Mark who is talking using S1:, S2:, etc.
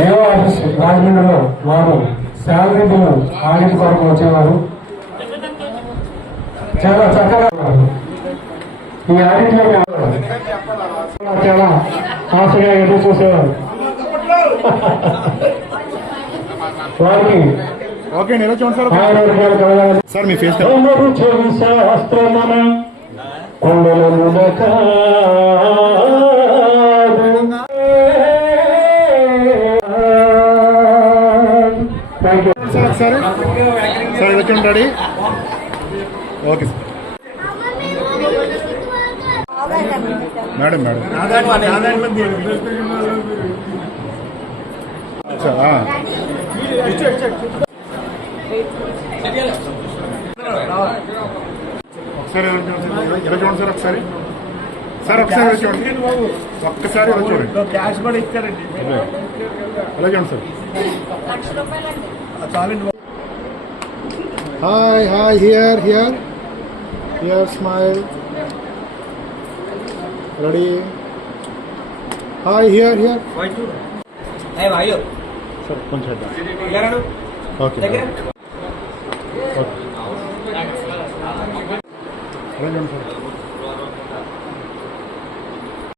S1: దేవ ఆఫీస్ రాజమండ్రిలో వారు శాలరీ బిల్లు ఆడిట్ కొరకు వచ్చేవారు. చాలా చక్కగా. ఈ ఆడిట్లో చాలా ఆశగా ఎదురు చూసేవారు. వారికి
S2: ఓకే సార్ మీ ఫేస్
S1: కొండలు థ్యాంక్ యూ
S2: సార్ ఒకసారి సార్ చూడండి ready okay sir madam madam. ఒకసారి. ఇలా చూడండి సార్ ఒకసారి? సార్ ఒకసారి ఇలా చూడండి ఒక్కసారి ఇలా చూడండి
S3: క్యాష్ కూడా ఇచ్చారండి
S2: అదే. ఇలా చూడండి సార్
S3: చాలండి
S2: Hi, hi, here, here. Here, smile. Ready? Hi, here, here. Sir, కొంచెం ఓకే ఓకే చూడండి సార్